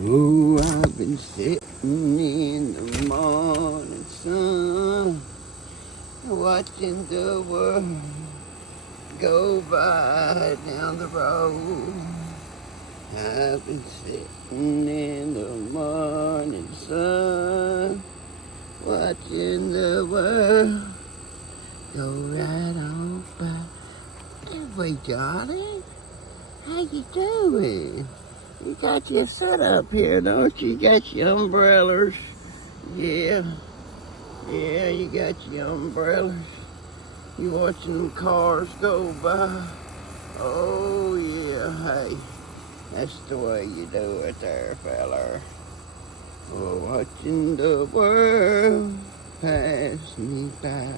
Oh, I've been sitting in the morning sun, watching the world go by down the road. I've been sitting in the morning sun, watching the world go right on by. Hey, Johnny, how you doing? You got your setup here, don't you? You got your umbrellas. Yeah, you got your umbrellas. You watching them cars go by. Oh, yeah, hey. That's the way you do it there, feller. Oh, watching the world pass me by.